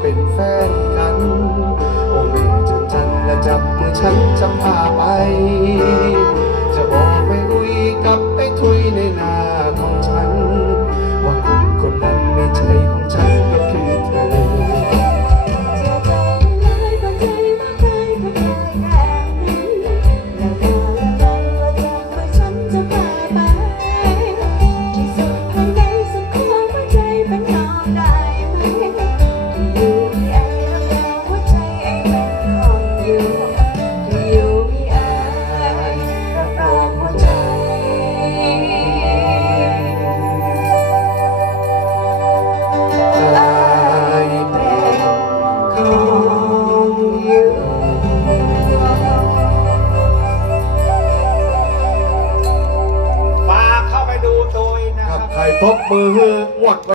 เป็นแฟน ตบมือฮืออวด